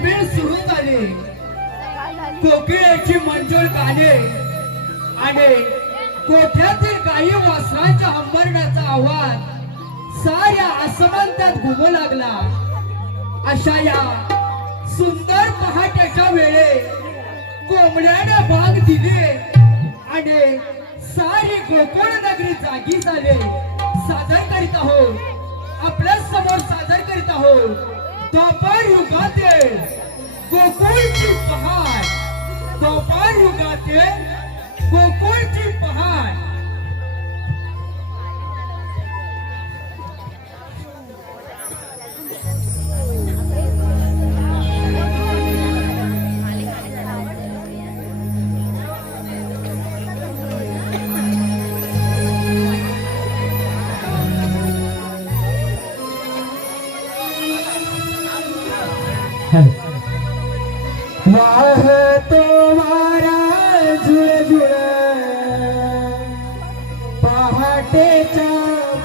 किलबिल सुरू झाली. कोकिळेची मंजूळ गाणे आणि कोठ्यातील गायी वासरांच्या हंबरण्याचा आवाज साऱ्या आसमानात घुमू लागला. अशा या सुंदर पहाटेच्या वेळे कोंबड्याने बांग दिली आणि सारी गोकुळ नगरी जागी झाले. सादर करीत आहोत आपल्या समोर सादर करीत आहोत द्वापार युगातील गोकुळची पहाट. द्वापार युगातील गोकुळची पहाट. वाह तुम्हारा झुळझुळ पहाटेच्या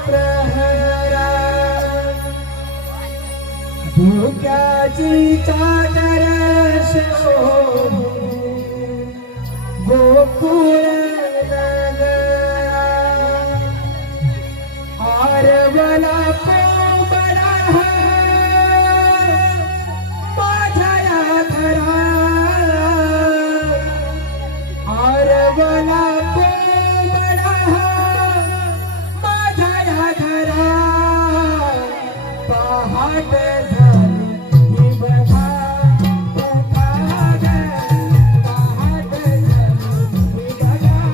प्रहरा धुक्याची चादर गोकुळ नगरा आरवला कोंबडा माझ्या घरा आरवला कोंबडा माझ्या घरा पहाट झाली ही बघा पहाट झाली ही बघा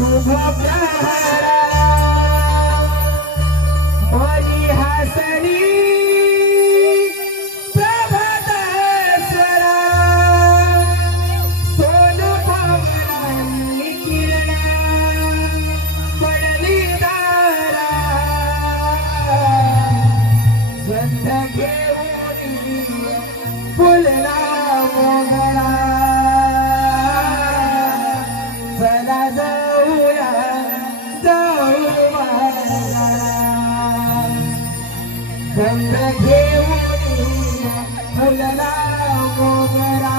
शुभ प्रहरा मनी हासरी प्रभात स्वरा सोनू पावलांनी किरणा पडली दारा गंध घेऊन फुलला मोगरा चला जाऊया जाऊ बाजारा गंध घेऊन फुलला मोगरा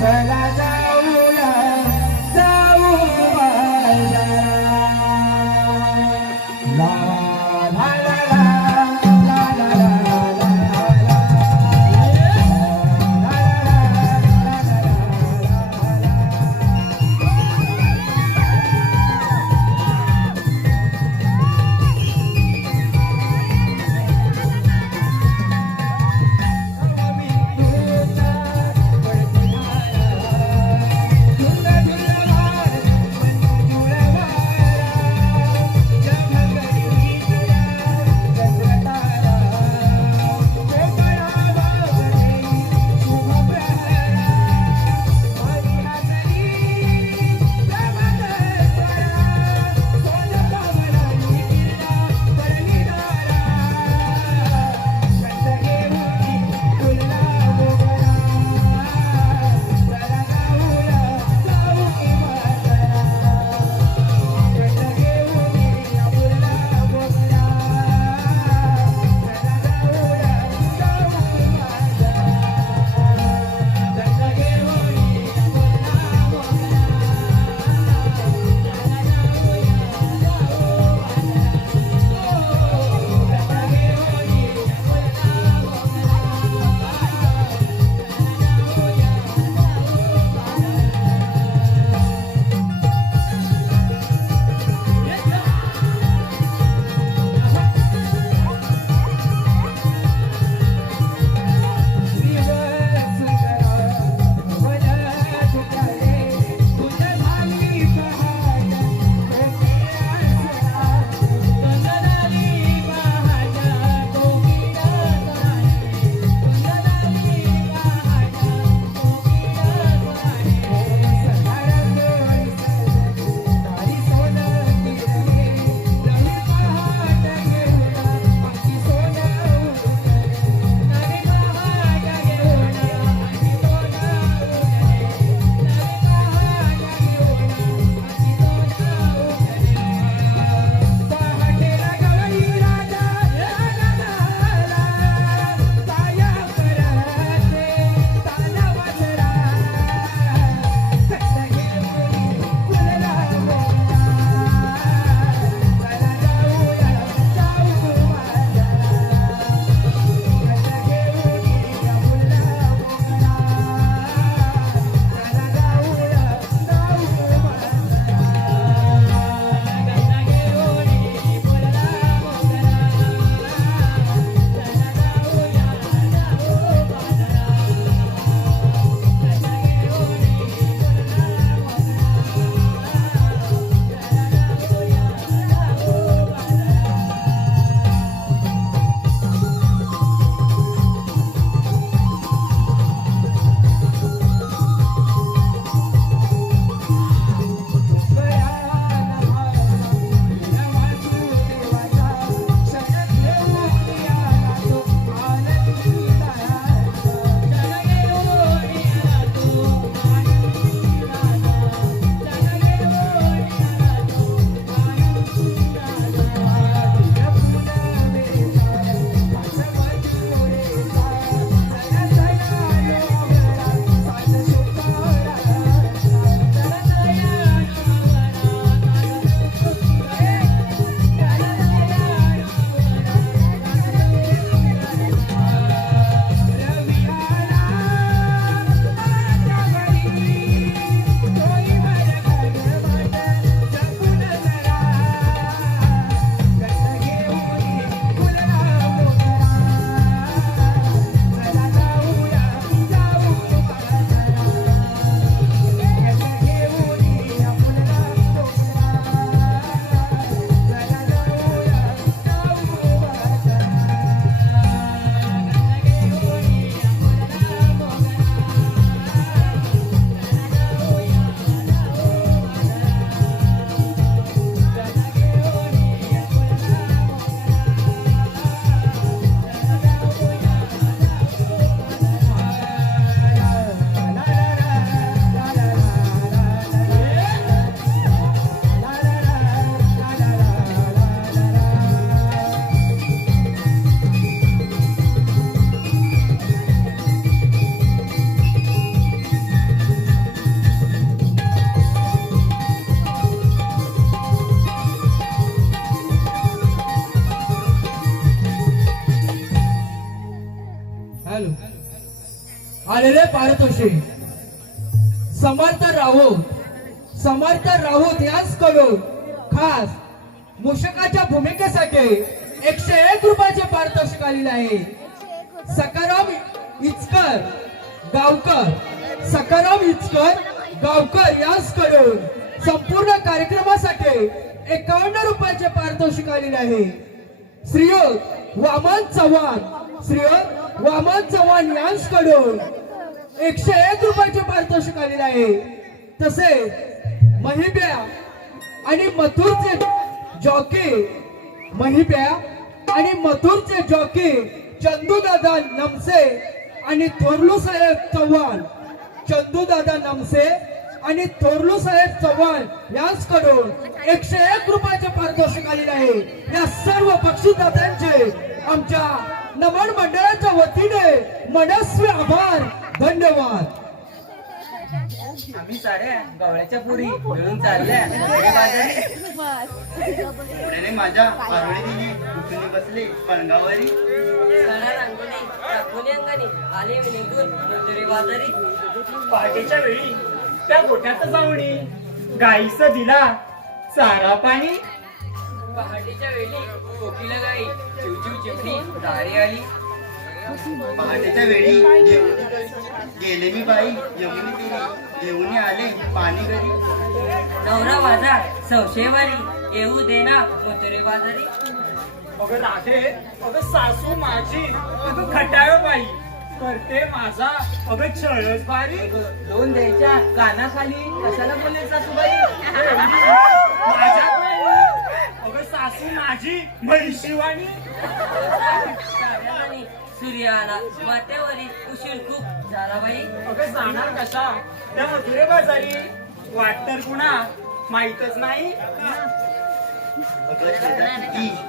चला जाऊया जाऊ बाजारा ला ला ला ला ला ला आलेले पारितोषिक समर्थ राऊत याचकडून खास मूषकाच्या भूमिकेसाठी 101 रुपयाचे पारितोषिक आलेले आहे. सकाराम इचकर गावकर याचकडून संपूर्ण कार्यक्रमासाठी 51 रुपयाचे पारितोषिक आलेले आहे. श्रीयुत वामन चव्हाण यांच्याकडून 101 रुपयाचे पारितोषिक आलेले आहे. तसेच महिब्या आणि मथुरचे जॉकी चंदूदादा नमसे आणि थोरलू साहेब चव्हाण यांच्याकडून 101 रुपयाचे पारितोषिक आलेले आहे. या सर्व बक्षीसदात्यांचे आमच्या नमन मंडळाच्या वतीने मनस्वी आभार. धन्यवाद. आम्ही साऱ्या गवळ्याच्या पुरी मिळून चालल्या पुढे माझ्या पारोळी दिली उठून बसले पलंगावरी पहाटेच्या वेळी त्या गोठ्यात जाऊनी गाईचं दिला चारा पाणी. पहाटेच्या वेळी कोकिला गाई चिवचिव चिमणी दारी आली. पहाटेच्या वेळी गेले मी बाई यमुनी तिने घेऊन आले पाणी घरी. नवरा माझा संशयवारी येऊ देना मुतरे बाजारी. अगं राधे अगं सासू माझी अगं खटाळ बाई करते माझा अगं छळच भारी. दोन द्यायच्या कानाखाली कशाला बोलले सासूबाई. माझ्या अगं सासू माझी म्हैशिवाणी. सूर्य आला माथ्यावरी उशीर खूप झाला बाई. अगं जाणार कशा त्या मथुरे बाजारी वाट तर कुणा माहीतच नाही.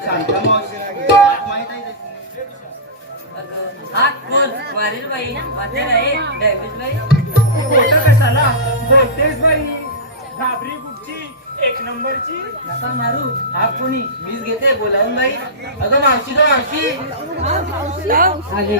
शांता मावशी माहित आहे हात कोण वारील बाई माथ्याला आहे डॅमेज बाई. खोटं कशाला बोलतेस बाई घाबरी कुठची एक नंबरची. नका मारू हा कोणी मीच घेते बोलावून बाई. अगं मावशी ग मावशी आले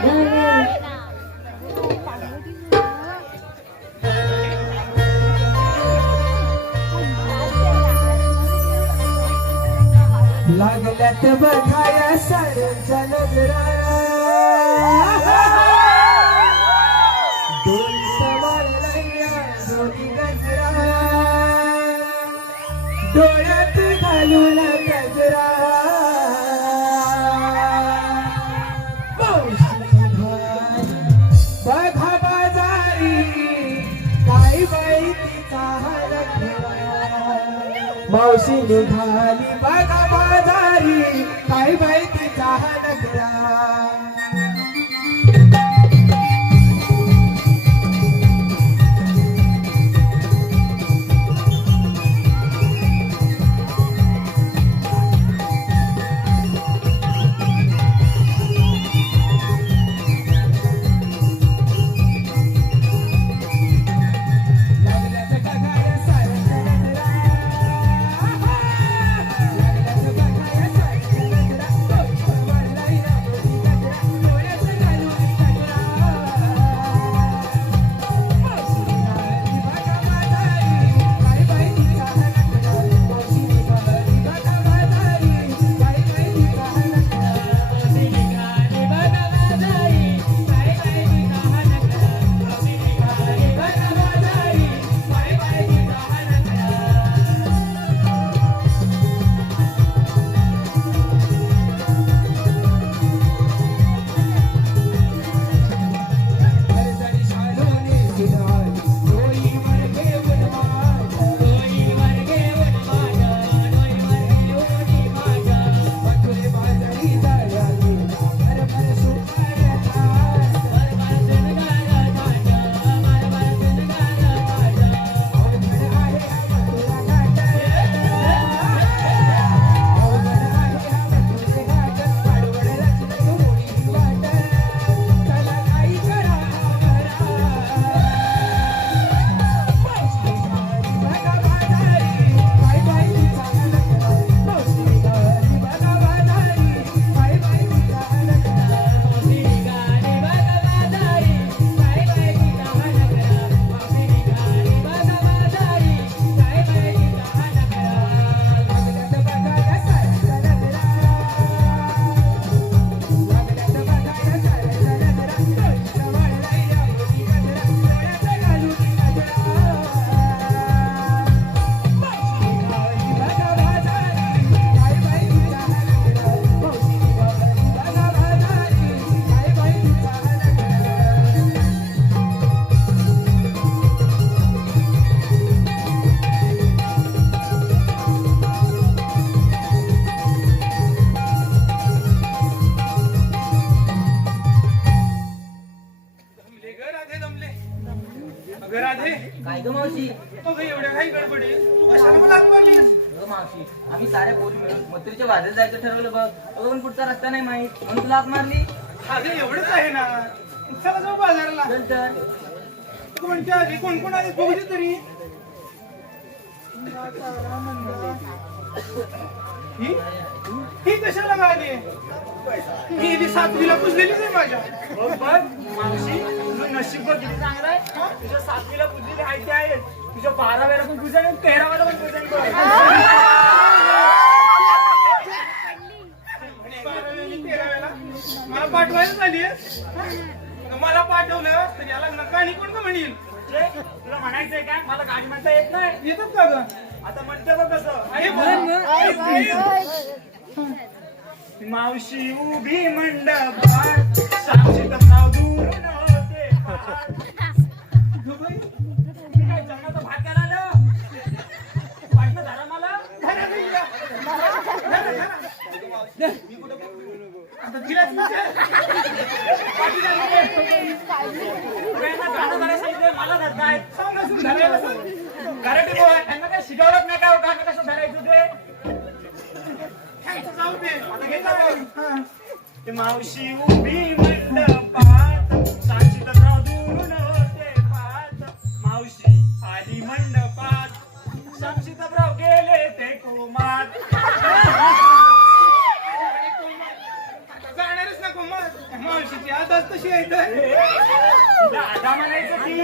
लागल्यात बघाया साड्यांच्या नजरा. दोन सवारल्या दोन्ही गजरा डोळ्यात घालून गजरा. बघा बाजारी काय बाई तिचा मावशी निघाली बघा बाजारी काय बाई तिचा नगरा. अगं एवढ्या काही गडबडी तू कशाला मला हाक मारलीस? अगं मावशी आम्ही साऱ्या पोरी मिळून मथुरेच्या वाजेत जायचं ठरवलं बघ. अगं पण पुढचा रस्ता नाही माहित म्हणून तुला हाक मारली. अगं एवढंच आहे ना. चला जाऊ बाजाराला. चल तर. तू म्हणते आधी कोण कोण आले बघू दे तरी. ही कशाला गाडी मी ती 7वीला पुजलेलीच आहे माझ्या. मावशी तुझं नशीब बघ किती चांगलं आहे. तुझ्या 7वीला पुजलेली आहे ते आहे, तुझ्या 12व्याला पण पूजन आहे, 13व्याला पण पूजन कर. 12व्याला 13व्याला मला पाठवायला झाली. मला पाठवलं तर याला नकाणी कोण का म्हणील. तुला म्हणायचंय काय मला गाडी म्हणता येत नाही. येतात का ग? आता म्हणते बघ कसं. आहे बघ. मावशी उभी मंडपात साक्षीचं नाव दूर नव्हते पाहत. तुम्ही काय जन्माचं भात केला आलं वाटलं धरा मला. आता तिलाच विचार. सगळ्यांना गाणं धरायला सांगितलंय, मला धरताय. सांग ना, सांग, धरायला सांग. कराटे बोल त्यांना काय शिकवलंच नाही काय गाणं कसं धरायचं ते. खायचं जाऊ दे. आता घेतलं बघ. ते मावशी उभी मंडपात साक्षीचं नाव दूर नव्हते पाहत. मावशी आली मंडपात साक्षीचं गेले ते कोमात. आता जाणारच नको मग. मावशीची आताच तशी आहे तर. तिला आधा म्हणायचं की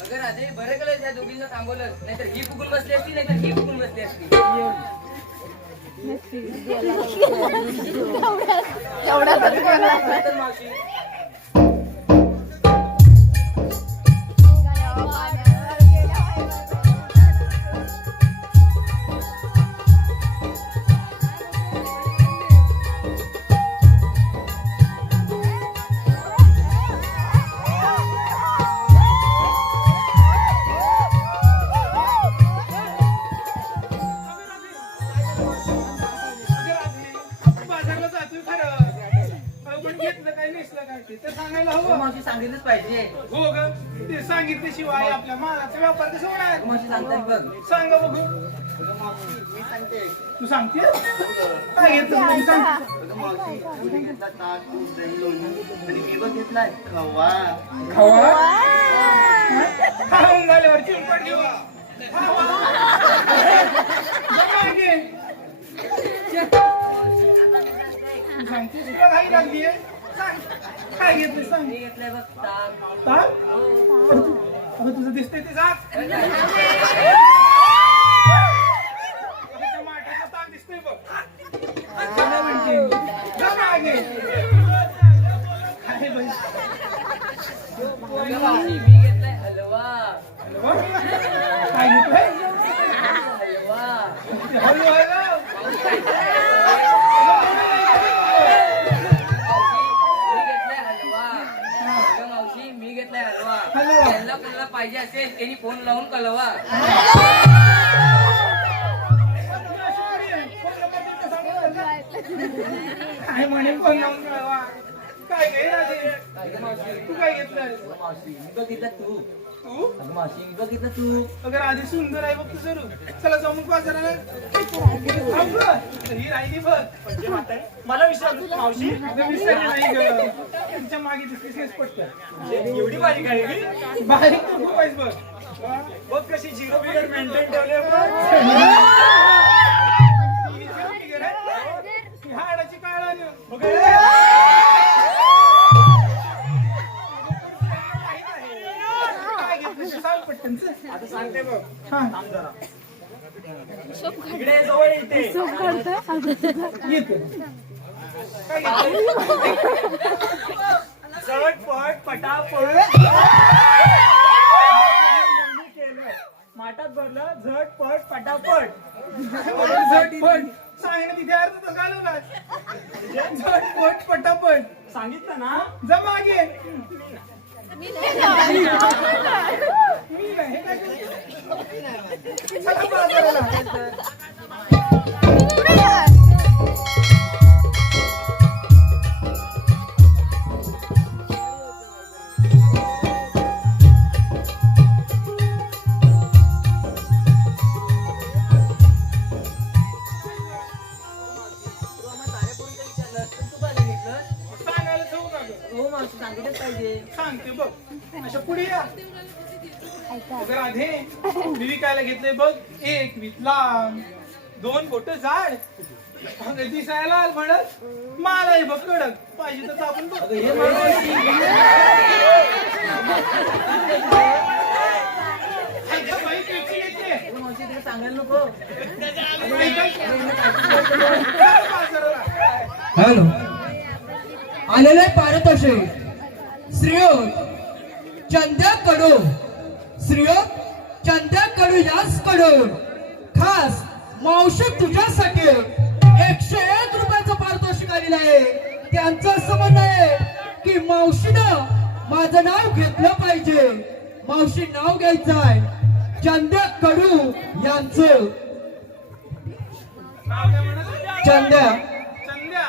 अगं राधे बरं केलं त्या दोघींना थांबवलं, नाहीतर ही फुकून बसली असती नाहीतर ही फुकून बसली असती. तर मावशी आपण बाजारला जातोय खरं. पण घेतलं काय नेसलं काय ते तर सांगायला हवं. मावशी सांगितलंच पाहिजे. हो ग. ते सांगितल्याशिवाय आपल्या मालाचा व्यापार कसं होणार. मावशी सांगतात बघ. सांगा बघू. मी सांगते. तू सांगते काय घेतलं तुम्ही सांग. अगं मावशी, पुरी घेतला ताक, दूध, दही, लोणी आणि मी बघ घेतलाय खवा. खवा खाऊन झाल्यावर चिंपट घेऊ. सांगते तुला घाई लागलीये. सांग काय घेतलं सांग. मी घेतलंय बघ ताक. ताक? अगं तुझं दिसतंय ते जात. टमाट्याचं ताक दिसतंय बघ. काय म्हणते? जा मागे. काय बाई? अगं मावशी मी घेतलाय हलवा. हलवा? काय घेतलंय? हलवा. हलवा आहे ना? मावशी मी घेतलाय हलवा. हलवा. त्यांना कोणाला पाहिजे असेल त्यांनी फोन लावून कळवा. काय म्हणे फोन लावून कळवा. काय घे राजे? तू काय घेतलंय? मावशी मी बघितलं तू. तू अगं मावशी मी बघितलं तू. अगर आधी सुंदर आहे बघ तू जरूर. चला जाऊ मग बाजाराला. थांब गं. ही राहिली बघ. म्हणजे म्हातारी मला विचार मावशी अगं विसरली नाही ग. त्यांच्या मागे दिसलीस पटकन. एवढी बारीक आहे की बारीक तर खूप आहेस बघ. बघ कशी झिरो फिगर मेंटेन ठेवले बघ. ही zero figure आहे. ही हाडाची काळ आणि बघ. काय घेतलं ते सांग पटकन चल. आता सांगते बघ. हा थांब जरा. इकडे जवळ येते येते. काय घेतलं? झटपट पटापट केलं. माठात भरलं झटपट पटापट. झटपट सांग ना तिथे अर्थ तर घालवला. झटपट पटापट सांगितलं ना. जा मागे. मी नाही हे काय करतो? चला बाजाराला. सांगते बघ. अशा पुढे या. अगं राधे, मी विकायला घेतले बघ 1 वीत लांब, 2 बोट जाड. अगं दिसायला लाल म्हणत, मला हे बघ कडक. पाहिजे तर आपण बघ. अगं हे मावशी. अगं बाई पेप्सी घेते. अगं मावशी तिला सांगायला नको. हॅलो, आलेले पारितोषिक श्रीयुत चंद्या कडू, श्रीयुत चंद्या कडू याचकडून खास मावशी तुझ्यासाठी 101 रुपयाचं पारितोषिक आलेलं आहे. त्यांचं असं म्हणणं आहे की मावशीनं माझं नाव घेतलं पाहिजे. मावशी नाव घ्यायचं आहे चंद्या कडू यांचं. नाव काय म्हणत? चंद्या चंद्या.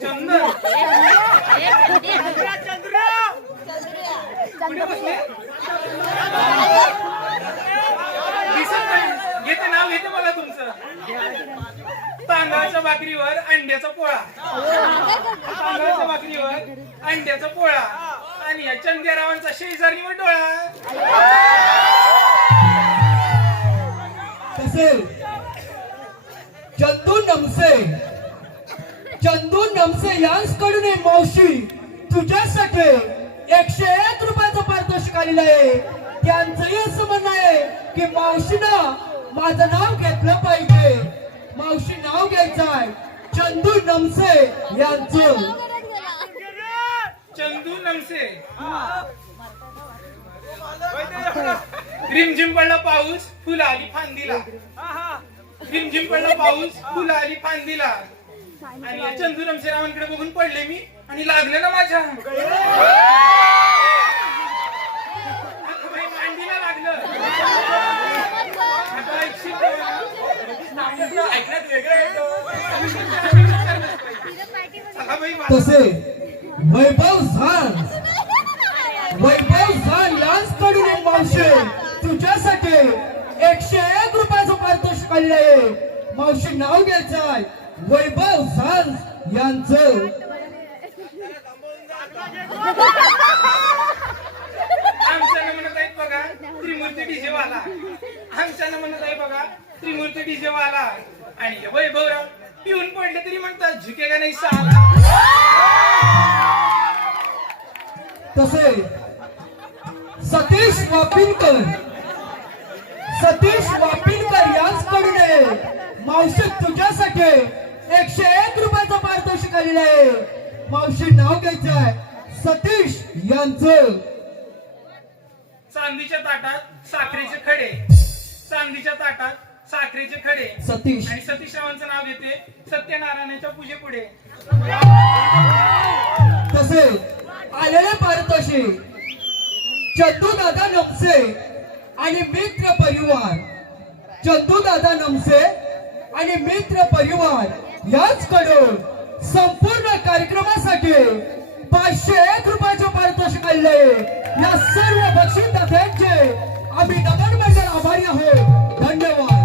चंद. कुठे बसले? दिसत नाही. घेते नाव घेते मला तुमचं. तांदळाच्या भाकरीवर अंड्याचा पोळा. तांदळाच्या भाकरीवर अंड्याचा पोळा. आणि या चंद्यारावांचा शेजारी व डोळा. तसेच चंदू नमसे यांकडून मावशी तुझ्यासाठी 101 रुपयाचं पारितोषिक आलेलं आहे. त्यांचंही असं म्हणणं आहे की मावशीनं माझं नाव घेतलं पाहिजे. मावशी नाव घ्यायचं आहे चंदू नमसे यांचं. चंदू नमसे. रिमझिम पडला पाऊस, फुलं आली फांदीला. रिमझिम पडला पाऊस, फुलं आली फांदीला. आणि या चंदू नमसेरावांकडे बघून पडले मी आणि लागले ना माझ्या. मांडीला लागलं. ऐकण्यात वेगळं येतं. तसे वैभव झान यांकडून मावशी तुझ्यासाठी 101 रुपयाचं पारितोषिक आलेलं आहे. मावशी नाव घ्यायचं आहे वैभव झान यांचं. आमच्या म्हणत आहेत बघा त्रिमूर्ती डीजेवाला. आमच्या म्हणत आहे बघा त्रिमूर्ती डीजेवाला. आणि हे वैभवराव पिऊन पडले तरी म्हणतात झुकेगा नाही साला. तसे सतीश वापिनकर यांकडून मावशी तुझ्यासाठी 101 रुपयाचं पारितोषिक आलेलं आहे. मावशी नाव घ्यायचं आहे सतीश यांचं. चांदीच्या ताटात साखरेचे खडे. चांदीच्या ताटात साखरेचे खडे. सतीश. आणि सतीशरावांचं नाव येते सत्यनारायणाच्या पूजे पुढे. तसे आलेले पारितोषिक चंदूदादा नमसे आणि मित्र परिवार. चंदूदादा नमसे आणि मित्र परिवार याचकडून संपूर्ण कार्यक्रमासाठी 501 रुपयाचे पारितोषिक आलेले आहे. या सर्व बक्षीसदात्यांचे आम्ही नमन मंडळ आभारी आहोत. धन्यवाद.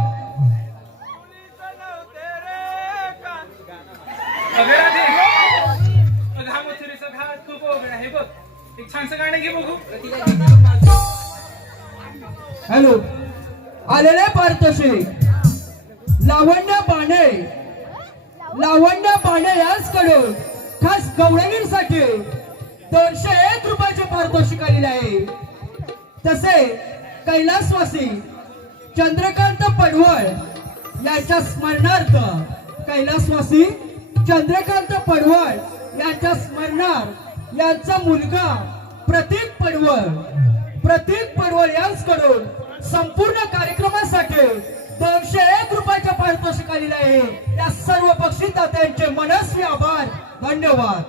हा मथुरेचा घाट खूप अवघड आहे बघ. एक छानसं गाणं घे बघू. हॅलो, आलेले पारितोषिक लावण्य बाणे याचकडून खास गौरवीसाठी 201 रुपयाचे पारितोषिक आलेले आहे. तसे कैलासवासी चंद्रकांत पडवळ यांच्या स्मरणार्थ यांच्या स्मरणार्थ यांचा मुलगा प्रतीक पडवळ यांच्याकडून संपूर्ण कार्यक्रमासाठी 201 रुपयाचे पारितोषिक आलेले आहे. या सर्व बक्षीसदात्यांचे मनस्वी आभार. धन्यवाद.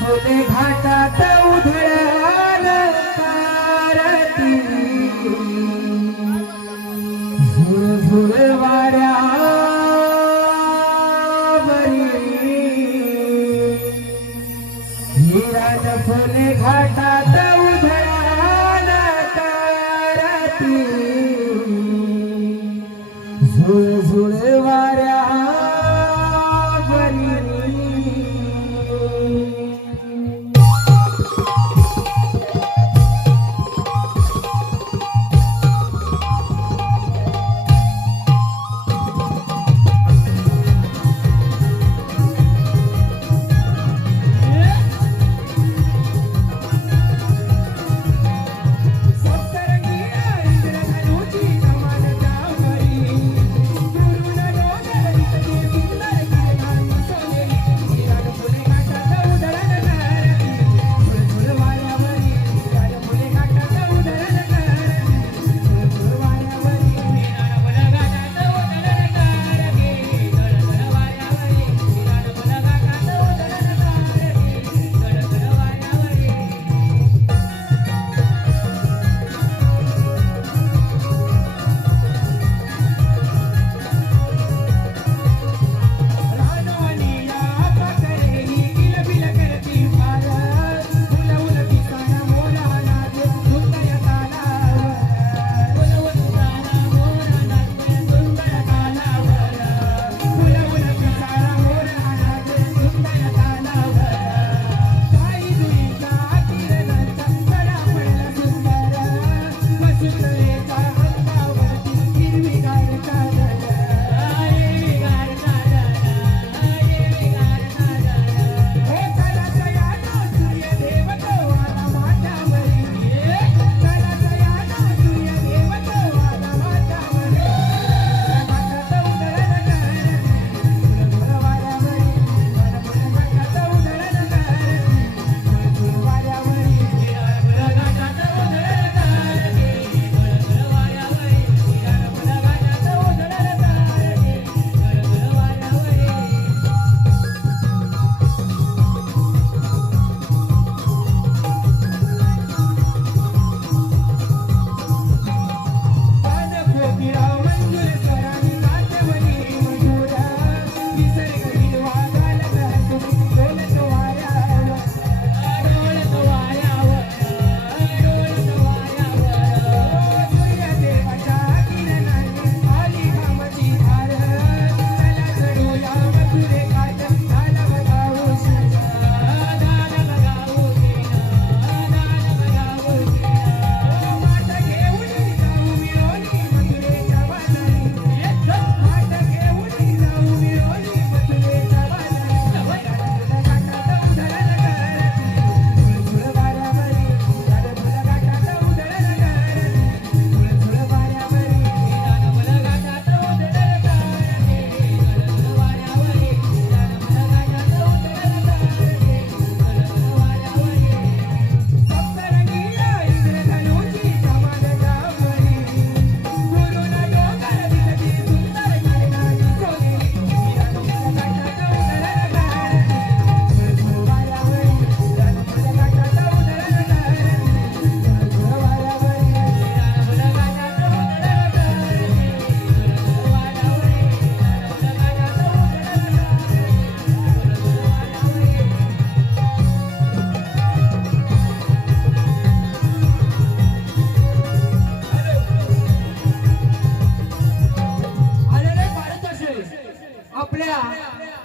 फुले घाटात उधळाल कारती झुळझुळ वाऱ्यावरी हिरण फुले घाटात उधळान करती झुळ झुळ वाऱ्या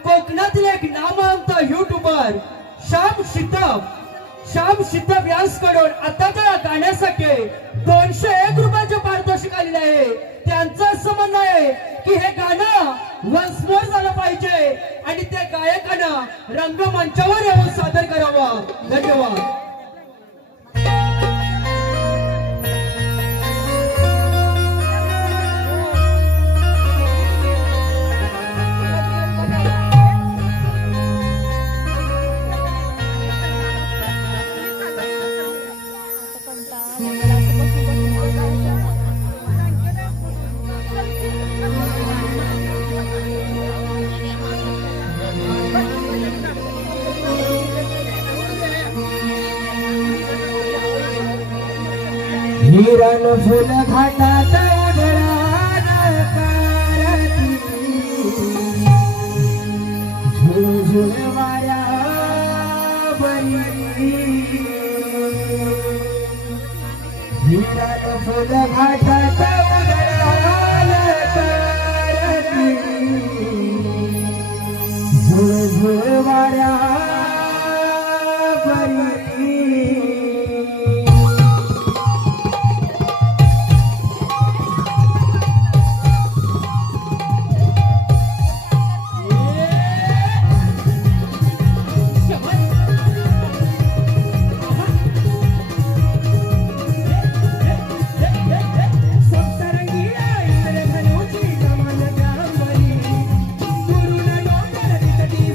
कोकणातील एक नामवंत युट्यूबर श्याम सिद्धप यांच्याकडून आताच्या या गाण्यासाठी 201 रुपयाचे पारितोषिक आलेले आहे. त्यांचं असं म्हणणं आहे की हे गाणं वन्स मोर झालं पाहिजे आणि त्या गायकानं रंगमंचावर येऊन सादर करावं. धन्यवाद. हिरण फुल घाटात उधळान करती झुळझुळ वाऱ्या हिरण फुल घाटात उधळाल तारती, झुळ झुळ वाऱ्या परी.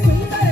सुंदर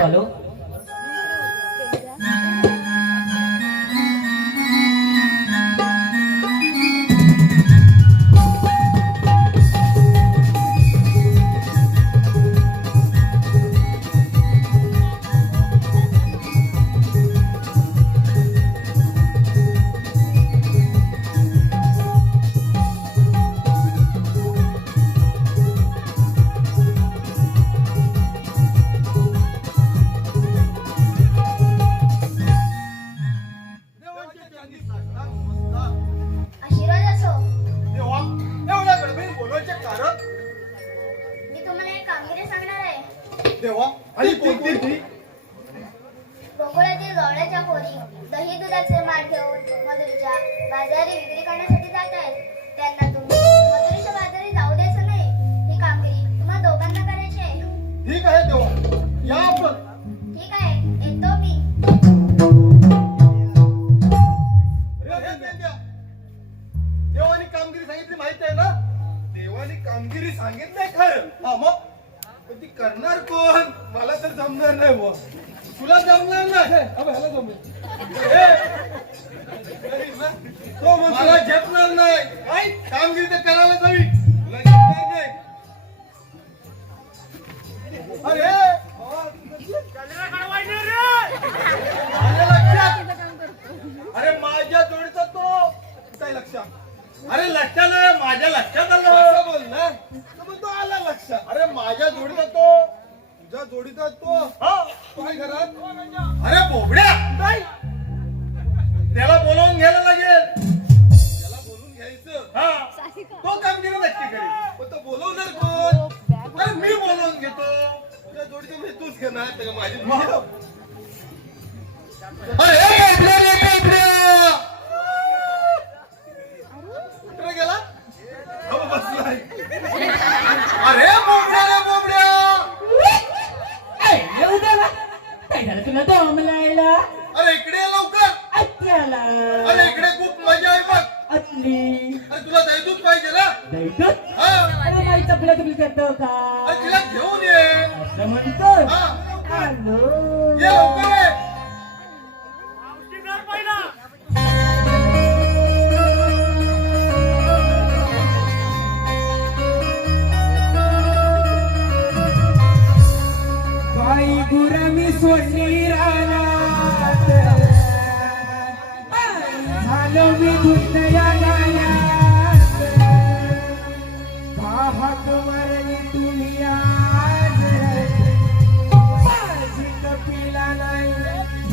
फॉलो. आशीर्वाद असो. एवढ्या गडबडीत बोलवायचे कारण मी तुम्हाला एक कामगिरी सांगणार आहे. देवा आणि कोणती गोकुळातील गवळ्याच्या पोरी दही दुधाचे माठ घेऊन मजुरीच्या बाजारी विक्री करण्यासाठी जात आहेत. त्यांना तुम्ही मजुरीच्या बाजारी जाऊ द्यायचं नाही. ही कामगिरी तुम्हा दोघांना करायची आहे. ठीक आहे देवा, या आपण. ठीक आहे, येतो मी. देवानी कामगिरी सांगितली माहिती आहे ना? देवानी कामगिरी सांगितलंय खरं. हा मग पण ती करणार कोण? मला तर जमणार नाही बुवा. तुला जमणार नाही. अबे ह्याला जमेल. तो मला झेपणार नाही. काय कामगिरी तर करायलाच हवी. तुला झेपणार नाही. अरे माझ्या लक्षात. अरे माझ्या जोडीचा तो काय लक्षात? अरे लक्षात आलं, माझ्या लक्षात आलं. असं बोल ना, तर मग तो आला लक्षात. अरे माझ्या जोडीचा तो, तुझ्या जोडीचा तो. हा काय घरात? अरे बोबड्या नाही, त्याला बोलावून घ्यायला लागेल. त्याला बोलून घ्यायचं. हा तो कामगिरी नक्की करेल. पण तो बोलवणार कोण? अरे मी बोलवून घेतो. तुझ्या जोडीचं म्हणजे तूच घेणार तर माझी अरे कुठे गेला? हो बसलाय. अरे बोबड्या रे बोबड्या. येऊ दे ना. काय झालं तुला दमलायला? अरे इकडे ये लवकर. आत्याला अरे इकडे खूप मजा आहे बघ. आतली अरे तुला दहीदूध पाहिजे ना? दैतत. हा अरे माई चपला तुम्ही करतो का? अरे तिला घेऊन ये. असं म्हणतो. हा आलो. ये लवकर ये. बाई गुरमी सोडली रानात. झालो मी दुसऱ्या गाण्यात. पाहक मरली तुम्ही आज. माझी कपिला नाही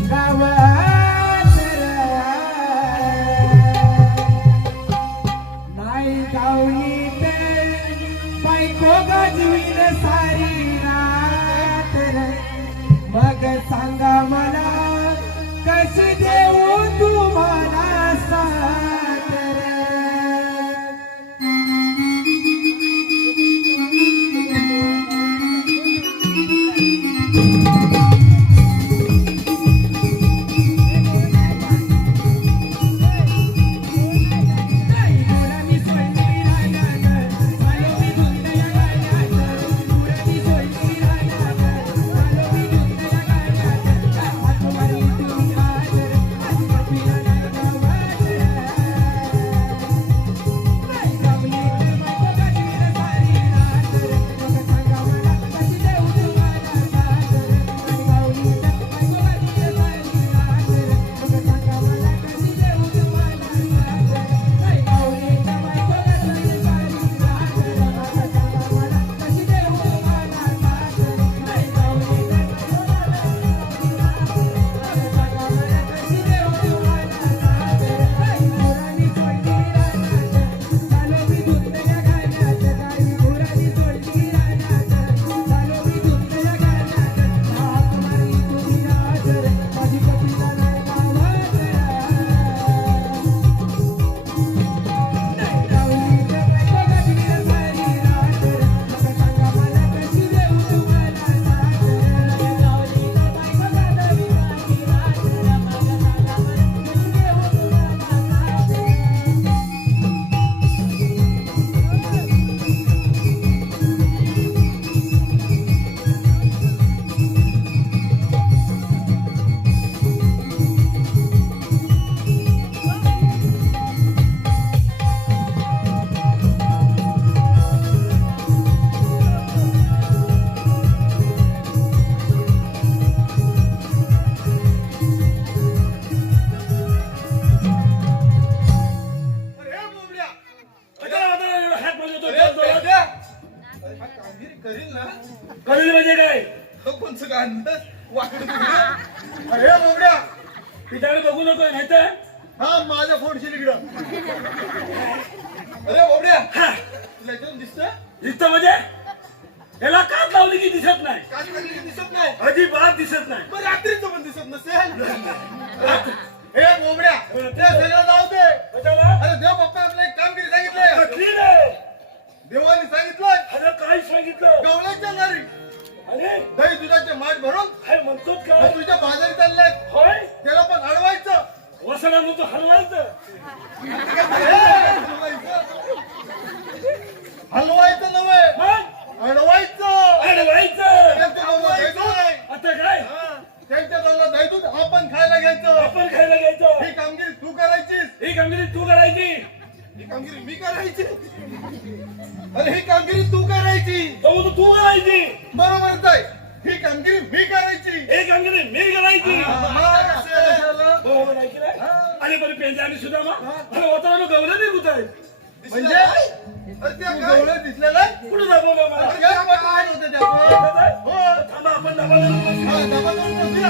गावात. नाही गावली ते बायको गाजवीन सारी रात. मग सांगा मला कशी देऊ तुम्हाला साथ. वाकडं तिकडं. अरे बोबड्या पिठाकडे बघू नको नाही तर हा माझ्या फोडशील इकडं. अरे बोबड्या तुला इथून दिसतं दिसतं म्हणजे याला कात लावली की दिसत नाही, काय लागली दिसत नाही. अजिबात दिसत नाही. मग रात्रीचं पण दिसत नसेल. हे बोबड्या ते सगळं जाऊ दे. कशाला? अरे देव बाप्पा आपलं एक कामगिरी सांगितलंय. कसली रे? देवाने सांगितलंय अरे काय सांगितलं? गवळ्याच्या नारी अरे दही दुधाचे माठ भरून काय म्हणतो आणि काय? तुझ्या बाजारी चाललंय. होय त्याला पण अडवायचं. वसना म्हणतो हलवायचं. हलवायचं नव्हे मग अडवायचं. अडवायचं. त्यांच्या गावाला दही दूध आहे. आता काय त्यांच्या गावाला दही दूध आपण खायला घ्यायचं. आपण खायला घ्यायचं. ही कामगिरी तू करायचीस. ही कामगिरी तू करायची. ही कामगिरी मी करायची. अरे ही कामगिरी तू करायची. तो तू करायची. बरोबरच आहे. ही कामगिरी मी करायची. ही कामगिरी मी करायची. म्हणजे हो नाही की नाही? आणि बरं पेंजा आणि सुद्धा मला वातावरण गवलं नाही कुठं आहे. अरे त्या गवळ्यात दिसलेला कुठं दाखवलं मला? होते त्यावर. हो. थांबा आपण डबा लावून बसूया. हा, डबा लावून बसूया.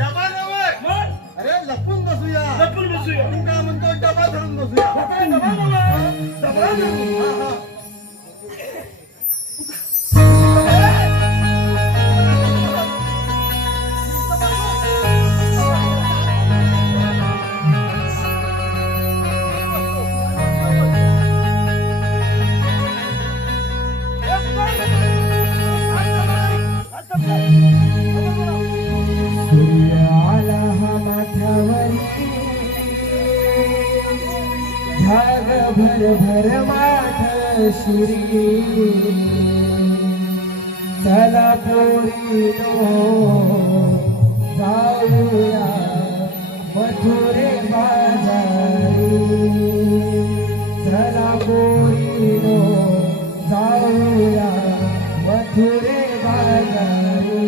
डबा नव्हे. मग अरे लपून बसूया. लपून बसूया. तू काय म्हणतो डबा धरून बसूया. काय डबा लावा. डबा लावू. हा, हा. सूर्य आला हा माथ्यावरी झाग भर भर माठ शिरी चला पोरीनो जाऊया मथुरे बाजारी चला पोरीनो जाऊया मथुरे बाजारी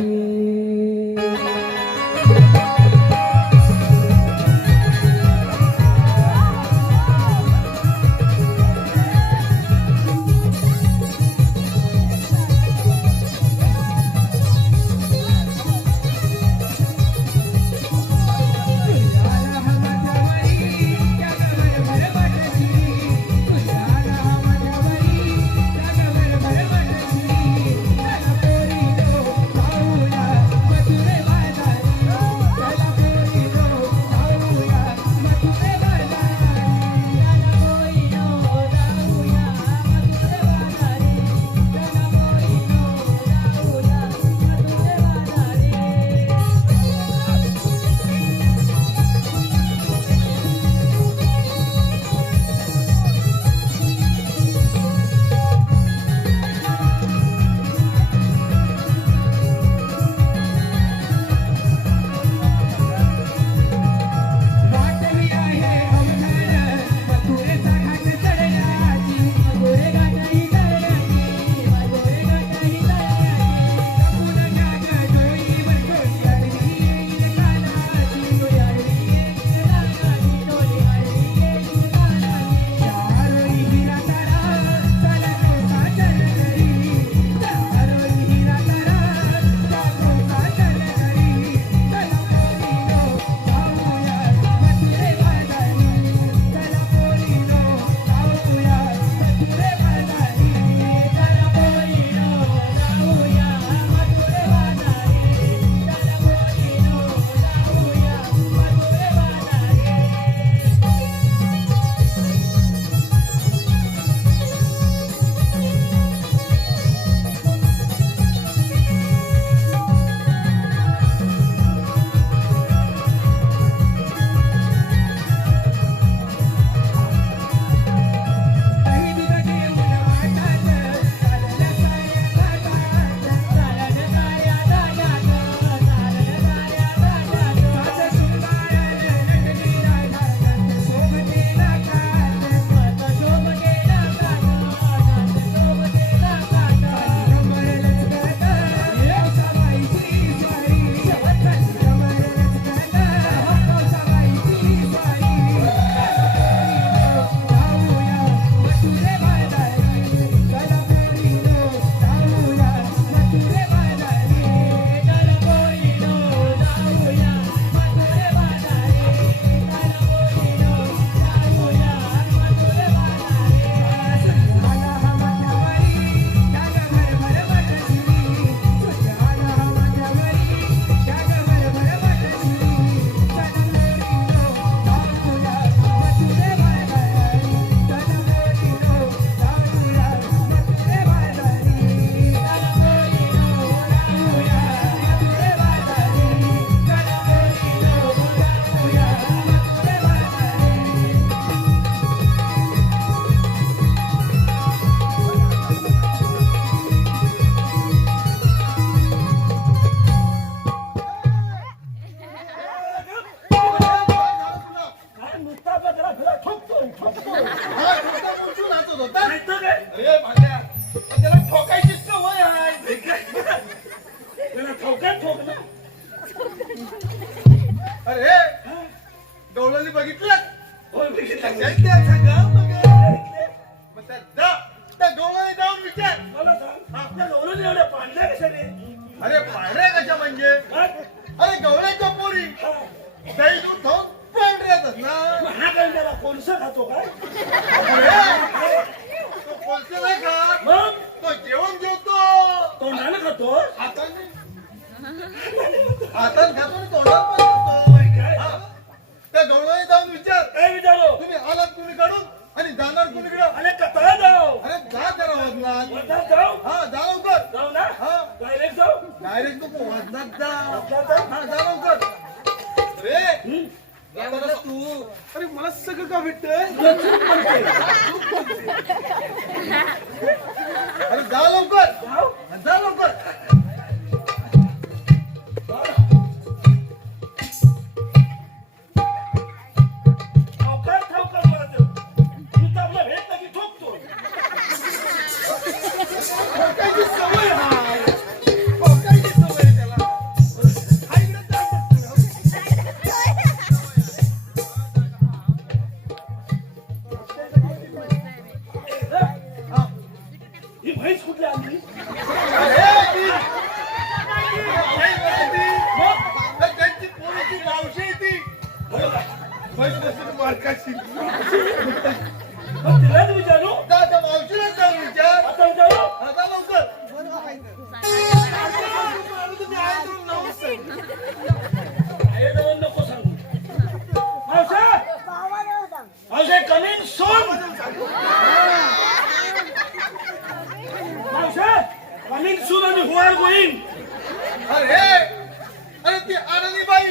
अरे गवळणी बघितलं होय, बघितलं. मग त्या गवळणी जाऊन विचार. मला सांग, आपल्या गौरवने एवढ्या पांढऱ्या कशाने? अरे पांढऱ्या कशा म्हणजे? काय? अरे गवळ्याच्या पोरी दही दूध खाऊन पांढऱ्यातच ना. हा काय त्याला कोळसा खातो काय? अरे तो कोळसे नाही खात, मग तो जेवण जेवतो. तोंडानं खातो. हाताने हातात खातो आणि तोंडात पण खातो. काय? हा. त्या गवळणी जाऊन विचार. काय विचारो? तुम्ही आलात कुणीकडून आणि जाणार कुणीकडं. अरे कथा जाऊ. अरे जा जरा वजनात. वरदान जाऊ. हा जा लवकर. जाऊ ना? हा डायरेक्ट जाऊ. डायरेक्ट तू वजनात जा. वजनात जाऊ. हा जा लवकर. रे हं? जाताना तू. अरे मला सगळं का भेटतंय? अरे जा लवकर. जाऊ. जा लवकर. सावकार सावकार बोलतो. तू तर आपला भेट नाही ठोकतो. काय सवय हाय. काय सवय त्याला. हा इकडे जा. हा. ही म्हैस कुठली आणली? त्यांची पोरीची मावशी आहे ती. म्हैस नसेल मार्काची. मग तिलाच विचारू. जा त्या मावशीला जाऊन विचार. आता विचारू. हा, जा लवकर. तुम्ही आहे तर नवस. हे जाऊन नको सांगू. मावशे, मावशे कमिंग सून. मावशे कमिंग सून आणि हु आर गोईंग. अरे ती आनंदी बाई.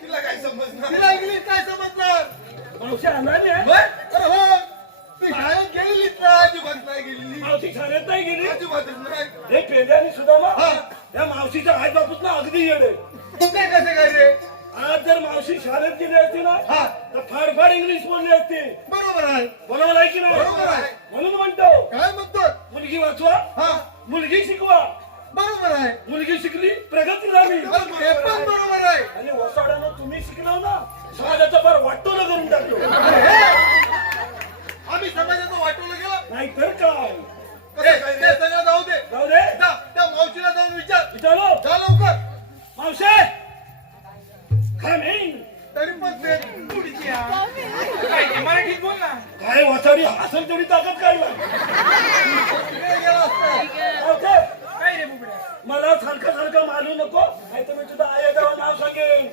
तिला काय समजणार? तिला इंग्लिश काय समजणार? मावशी आणली आहे. होय? अरे हो. ती शाळेत गेलेलीच ना. अजिबात नाही गेलेली. मावशी शाळेत नाही गेली. अजिबातच नाही. हे पेद्याने सुद्धा हा. या मावशीच्या आई बापूत ना अगदी येडे. ते कसे काय रे? आज जर मावशी शाळेत गेली असती ना हा. तर फाडफाड इंग्लिश बोलली असते. बरोबर आहे. बरोबर आहे की नाही? बरोबर आहे. म्हणून म्हणतो काय म्हणतो? मुलगी वाचवा, हा. मुलगी शिकवा. बरोबर आहे. मुलगी शिकली प्रगती झाली. अरे ते पण बरोबर आहे. आणि वसाड्यानं तुम्ही शिकलो ना समाजाचा फार वाटोला करून टाकलो. आम्ही समाजाचं वाटवलं गेलं. नाहीतर काय. ते सगळं जाऊ दे. जाऊ दे. जा, त्या मावशीला जाऊन विचार. विचारो. जा लवकर. मावशे खामीन. तरी पण ते पुढची या. काय ते मराठीत बोल ना. काय वसाडी हसल तेवढी ताकद काय तिकडे गेला असता. मावशे, काय रे बुबड्या. मला सारखं सारखं मानू नको नाही तर मी तुझं आईचं नाव सांगेन.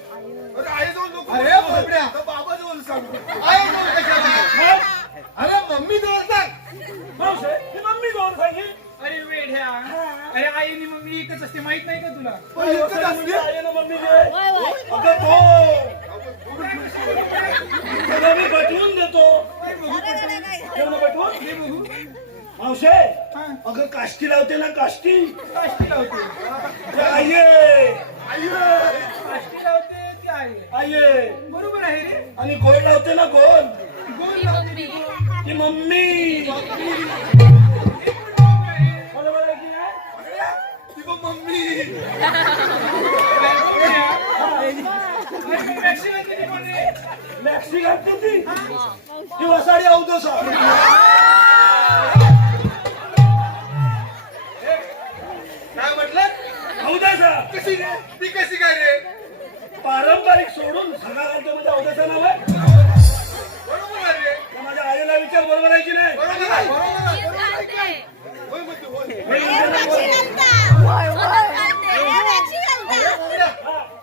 अरे आई जाऊन नको. अरे बाबड्या. बाबा जाऊन सांग. आई जाऊन कशाला? अरे मम्मी जवळ सांग. मावशे ही मम्मी कोण सांगेल. अरे वेड्या. अरे आई आणि मम्मी एकच असते माहित नाही का तुला. पण इतकं म्हणजे असते. आई ना मम्मी जे अगं तो त्याला मी पटवून देतो. त्यांना पटवून मावशे अगं काष्टी लावते ना काष्टी. काष्टी लावते. ते आई आहे. काष्टी लावते ती आई. आई आहे. बरोबर आहे रे. आणि गोल लावते ना गोल गोल लावते ती गोल. ती मम्मी. बरोबर आहे की नाही? ती पण मम्मी. मॅक्सी घालते ती पण रे. मॅक्सी घालते ती. ती वसाडी अवधो सापडी. काय म्हटलं? अवधसा कशी रे? ती कशी काय रे? पारंपरिक सोडून सगळा घालते म्हणजे अवधसा नाव आहे. बरोबर आहे रे. तर माझ्या आईला विचार बरोबर आहे की नाही? बरोबर आहे. बरोबर आहे. होय म्हणते, होय. हे विचार बरोबर.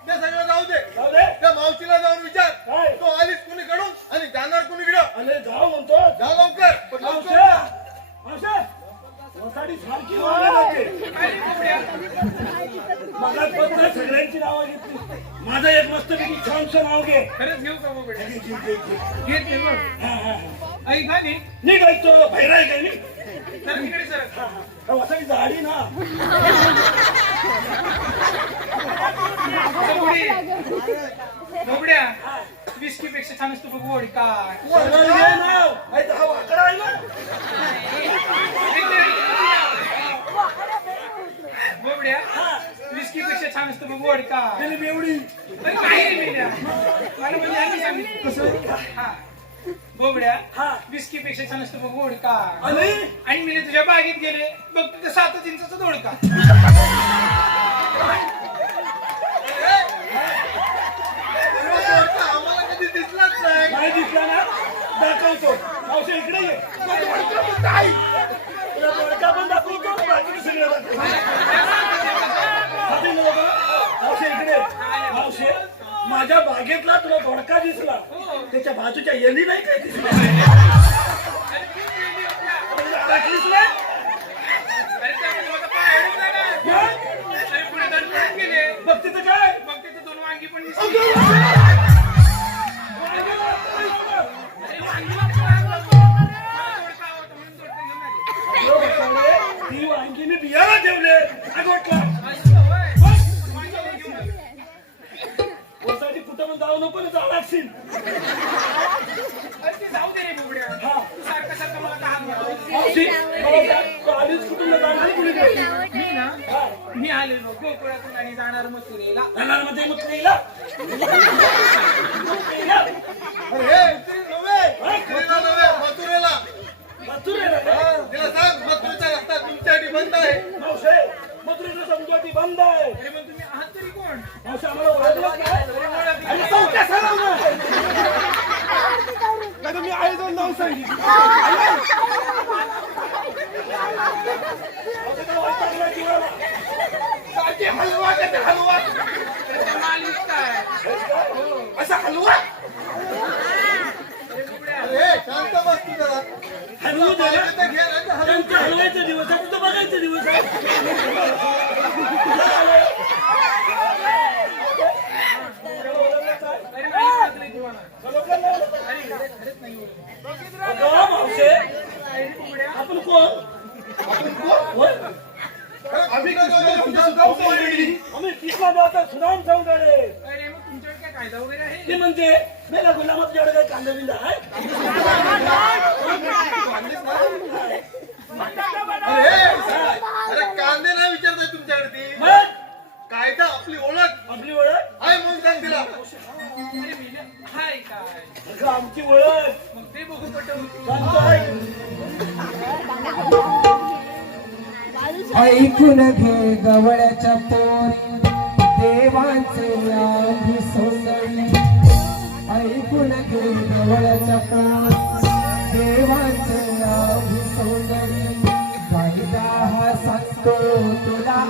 ते सगळं जाऊ दे. जाऊ दे. त्या मावशीला जाऊन विचार. काय? तो आलीस कुणीकडून आणि जाणार कुणीकडं. अरे जाऊ म्हणतो. जा लवकर. पण मावशे, लवकर. मावशे, वसाडी सारखी वागणार होते. मला पत्र सगळ्यांची नावं घेतली. माझं एक मस्तपैकी छानसं नाव घे. खरंच घेऊ का बुबड्या. घे, घे, घे, घे. घेत घे बघ. हा, हा, हा. आई गाणी. नीट ऐकतो भैरा आहे काय नी? तर तिकडे सर. हा, हा. वसाडी झाडी ना. बुबड्या. विस्की पेक्षा छान असतो बघ गोडी काय. वरण घे नाव. नाही तर हा वाकडा आहे ना. बुबड्या. हा. विस्की पेक्षा छान असतं बघ वडका. गेली बेवडी. अरे नाही रे मेल्या. मला म्हणजे यांनी सांगितलं. कसं? हा. बोबड्या हा. विस्की पेक्षा छान असतं बघ वडका. आणि मी तुझ्या बागेत गेले बघ तिथं 7 इंचाचा दोडका. आम्हाला कधी दिसलाच नाही. नाही दिसला ना दाखवतो. मावशी इकडे ये. तुला दोडका पण दाखवतो बाकी सगळं दाखवतो. हाती नको बा. मावशी इकडे ये. मावशी माझ्या बागेतला तुला दोडका दिसला त्याच्या बाजूच्या येली नाही काय दिसला टाकलीस ना बघ तिथं काय मग तिथे 2 वांगी पण ती वांगी मी बियाला ठेवले गोटला वरसाठी कुठं पण जाऊ नको ना जाऊ लागशील जाऊ दे रे बुबड्या. तू सारखं सारखं मला का हात मारतो? मावशी आलीच कुठून जाणार कुठे मी ना मी आलेलो गोकुळातून आणि जाणार मथुरेला. जाणार मध्ये मग नाही ना अरे मथुरेला नव्हे, मथुरेला. मथुरेला तिला सांग मथुरेचा रस्ता तुमच्यासाठी बंद आहे. मावशे मथुरेला समजूती बंद आहे अरे मग तुम्ही आहात तरी कोण? मावशी आम्हाला ओळखलं काय आणि चौथ्या सराव ना मी आई जाऊन नाव सांगितलं सारखी हलवा देते, हलवा. मालिक काय? असा हलवा. अरे शांत बस तू जरा. हलवू दे ना. पाहिजे तर घे, नाही तर हलवू त्यांचा दे. हलवायचा दिवस आहे तुझं बघायचा दिवस आहे अरे मालिक लागली तुम्हाला. अगं, मावशे आपण कोण होय? आम्ही काय करतो? तुझं सुद्धा बोलली. आम्ही किसला जाता सुनाम चौधडे अरे मग तुमच्याकडे काय कायदा वगैरे आहे? ते म्हणते मेला गुलामात जेवढं काही कांदा बिंदा आहे अरे कांदे नाही विचारताय तुमच्याकडे ती. मग कायदा आपली ओळख आपली ओळख आहे म्हणून सांग तिला. अरे मेल्या, हाय काय? अगं आमची ओळख मग ते बघू पटवून. सांगतोय ऐकून घे गवळ्याच्या पोरी देवांचे आधी सौंदर्य. ऐकून घे गवळ्याच्या पोरी देवांचे आधी सौंदर्य. कायदा हा सांगतो तुला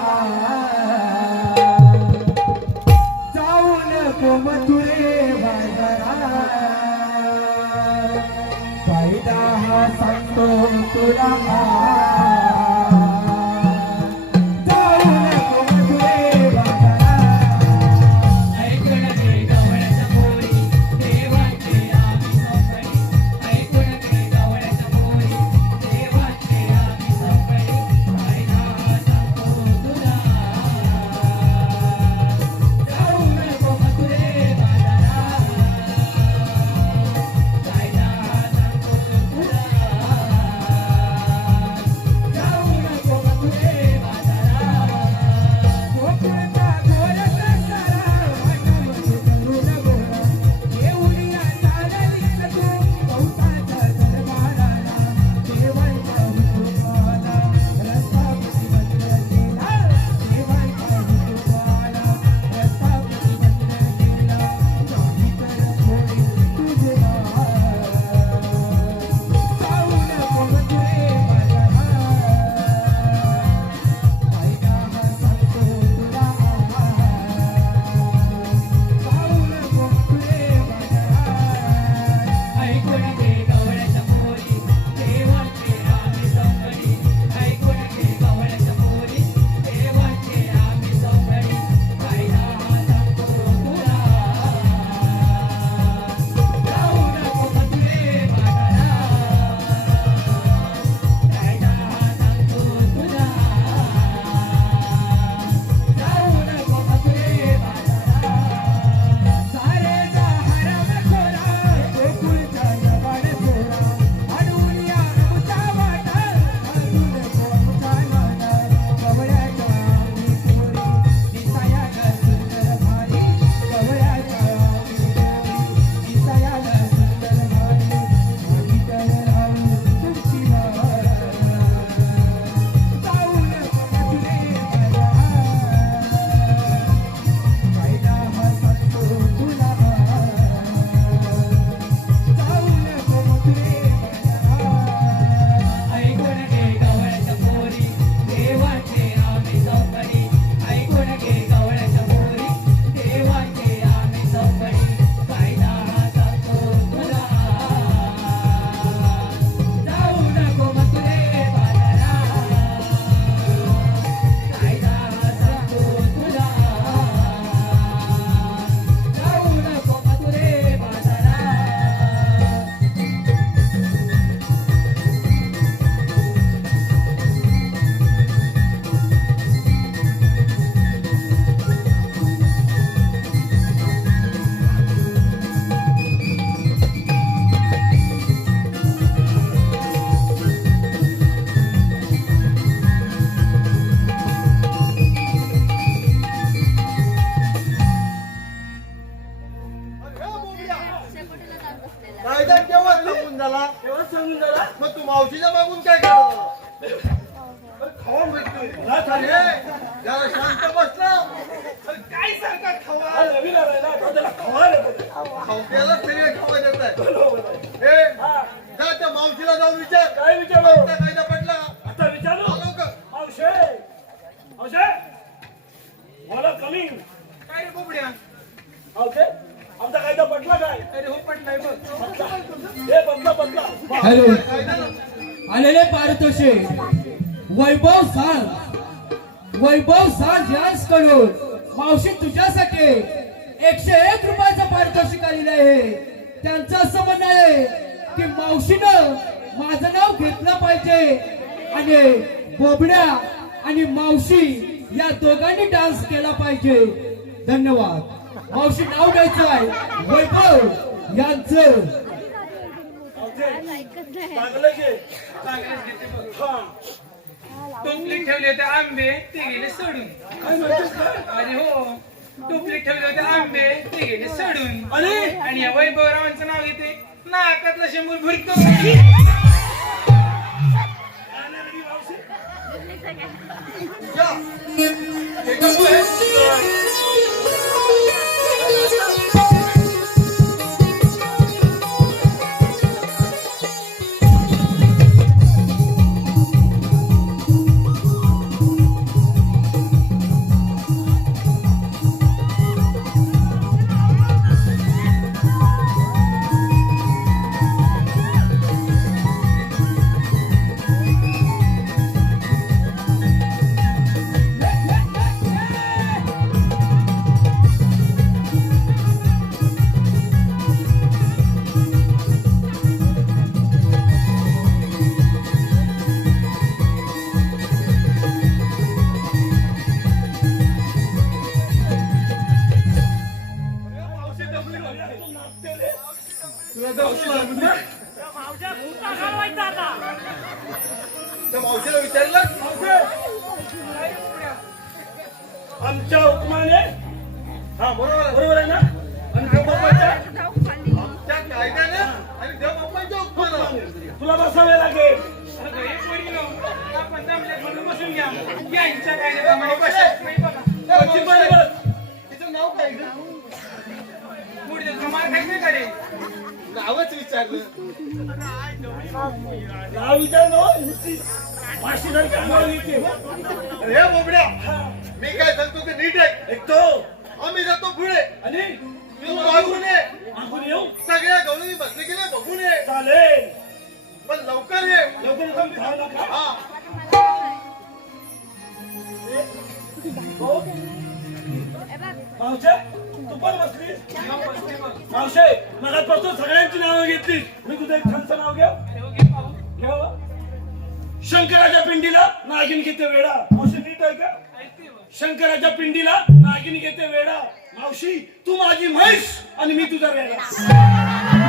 जाऊ नको मथुरे बाजारात. कायदा हा सांगतो तुला जाऊ नको मथुरे बाजारात. ऐकून घे गवळ्याच्या पोरी देवांचे आधी सौंदर्य. ऐकून घे गवळ्याच्या पोरी देवांचे आधी सौंदर्य. कायदा हा सांगतो तुला जाऊ नको मथुरे बाजारात. कायदा हा सांगतो तुला कायदा केव्हा सांगून झाला तेव्हा सांगून झाला मग तू मावशीच्या मागून काय करत खावा भेटतोय मला चालेल. जरा शांत बसला अरे काय सारखा खवा हा नवीन आलाय ना, आता त्याला खवायला पाहिजे. खावट्याला सगळे खावा देत आहे बरोबर आहे. हे हा, जा त्या मावशीला जाऊन विचार काय विचारू त्या कायदा पडला आता विचारू लवकर मावशे मावशे मला कमी काय रे बोबड्या मावशे आमचा कायदा पटला काय अरे हो पटलाय बघ हे बदला बदला हॅलो कायदा ना आलेले पारितोषिक वैभव साज यांच्याकडून मावशी तुझ्यासाठी 101 रुपयाचं पारितोषिक आलेलं आहे. त्यांचं असं म्हणणं आहे की मावशीनं माझं नाव घेतलं पाहिजे आणि बोबड्या आणि मावशी या दोघांनी डान्स केला पाहिजे. धन्यवाद. मावशी नाव घ्यायचं आहे वैभव यांचं. चांगलं घे चांगलेच घेते बघ हा टोपली ठेवले होते आंबे ते गेले सोडून काय म्हणतेस काय अरे हो टोपली ठेवले होते आंबे ते गेले सोडून आणि या वैभवरावांचं नाव घेते नाकातलं शेंबूर भुरक या हे कसं आहे तुला जाऊन त्या मावशीला विचारलं आमच्या हुकमाने हा बरोबर बरोबर आहे ना आणि देवबापाच्या आमच्या कायद्याने आणि देवबापांच्या हुकमानं तुला बसावे लागेल आपण जमल्यात म्हणून बसून घ्या यांच्या कायद्याप्रमाणे बसत नाही बघा पश्चिम बरोबर तिचं नाव काय गं? मुडदे मार खायचं का रे नावच विचारलं नाव विचारलं माशी सारखी आम्हाला येते अरे हे बोबड्या मी काय सांगतो ते नीट आहे एक तो आम्ही जातो पुढे आणि तू मागून ये मागून येऊ सगळ्या गवळणी बसले की नाही बघून ये चालेल पण लवकर ये लवकर कमी खाऊ नका हा मावशे तू पण बसलीस मावशे मगाचपासून सगळ्यांची नावं घेतलीस मी तुझं एक छानचं नाव घेऊ शंकराच्या पिंडीला नागिन घेते वेडा मावशी नीट आहे का शंकराच्या पिंडीला नागिन घेते वेडा मावशी तू माझी म्हैस आणि मी तुझा वेडा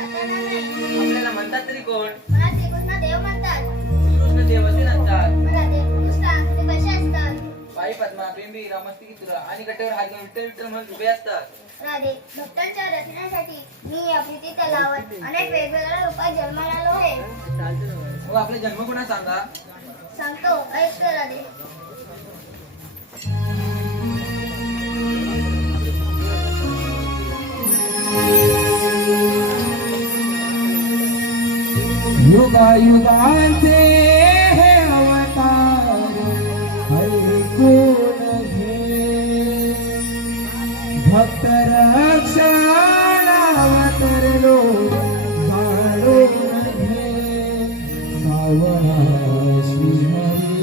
आपल्याला म्हणतात तरी कोण मला श्रीकृष्ण देव म्हणतात. कृष्ण देवसे नसतात मला देवकृष्ण ते कसे असतात? बाई पद्मा बेंबी रामस्ती तुला आणि कट्ट्यावर हात घेऊन विठ्ठल विठ्ठल म्हणून उभे असतात राधे भक्तांच्या रचनेसाठी मी या प्रीती तलावर अनेक वेगवेगळ्या रूपात जन्माला आलो आहे. मग आपला जन्म कोणा सांगा सांगतो ऐक तर राधे. युगायुगांचे हे अवतार ऐकून घे भक्त रक्षण अवतरलो जाणून घे सावळा श्रीहरी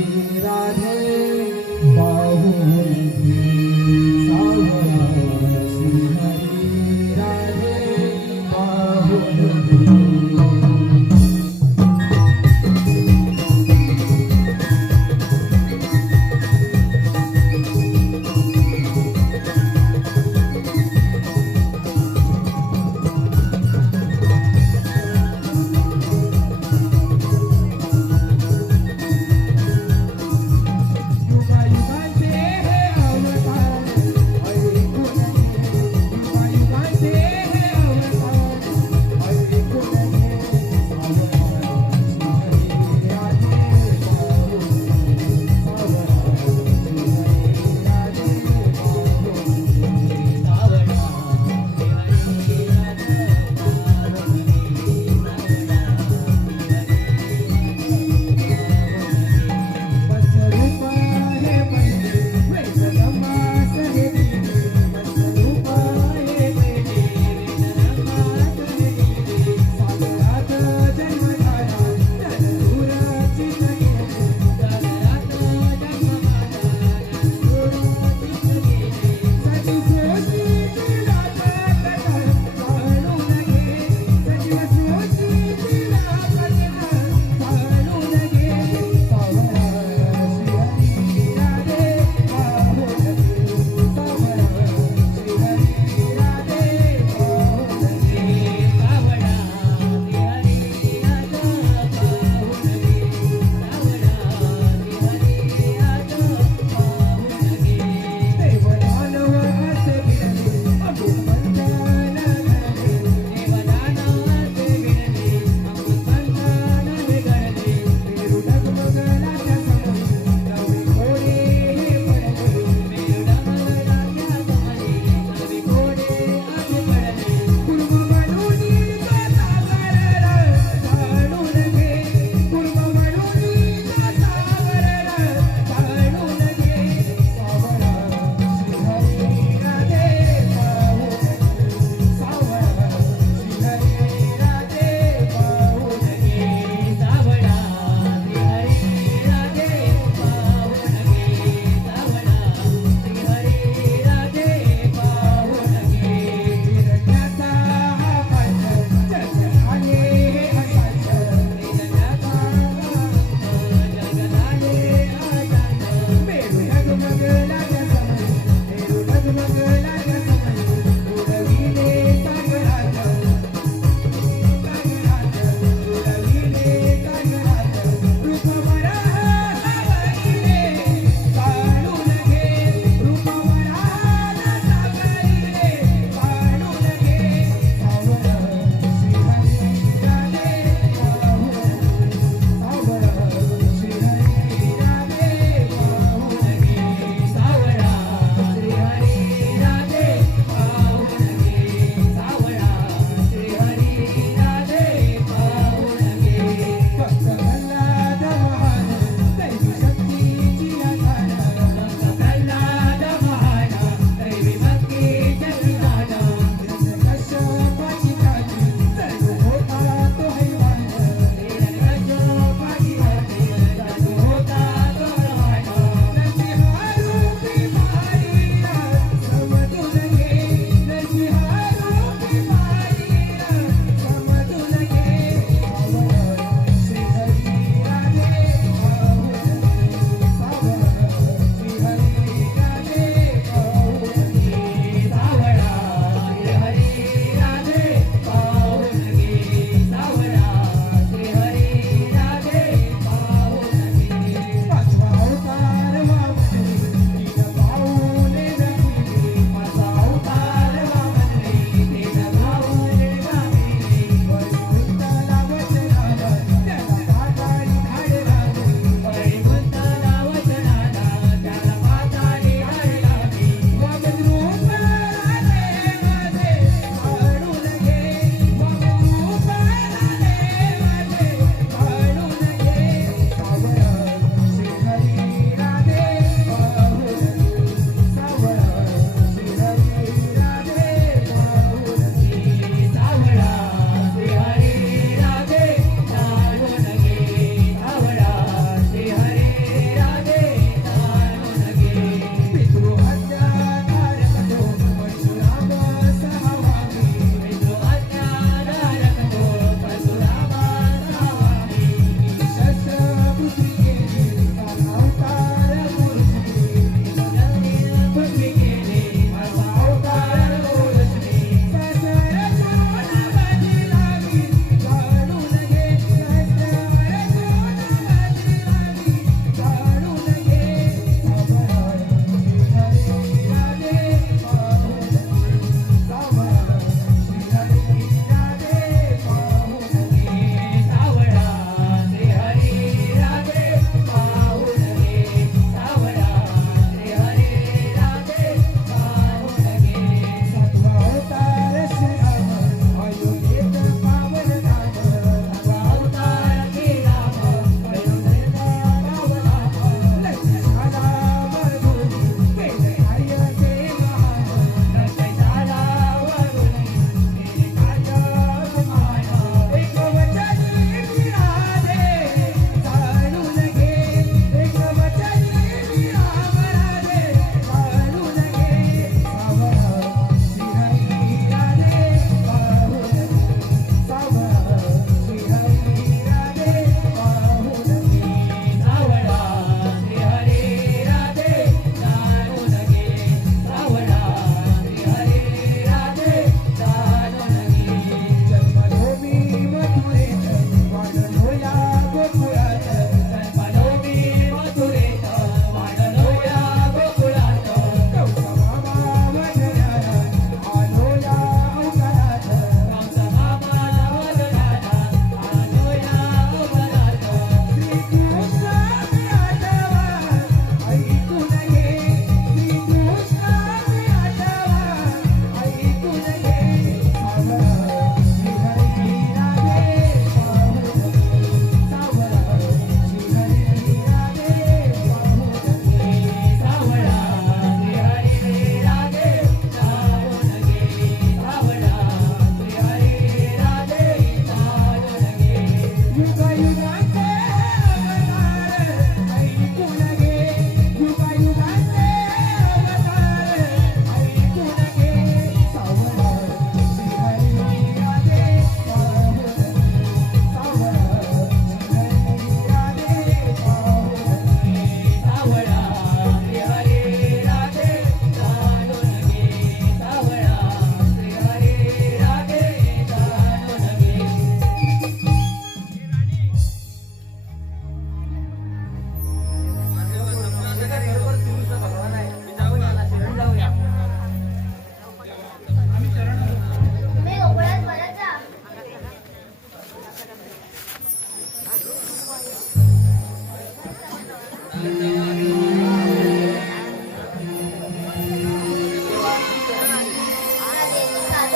साधू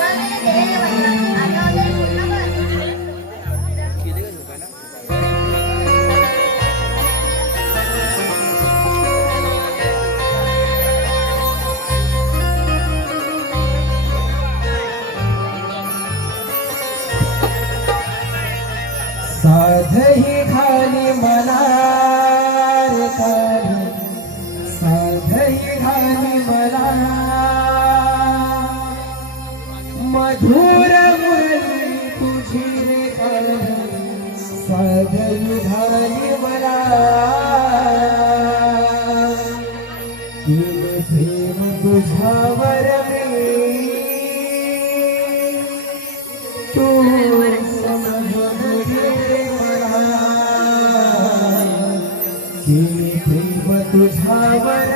वगैरे दिलेले वचन आता वगैरे पूर्ण कर. साधही घाली मला रे काली, साधही घाली मला मधुर मुरली तुझी रे काली, साधही घाली मला केले प्रेम तुझ्यावर मी तू समजून घे मला, केले प्रेम तुझ्यावर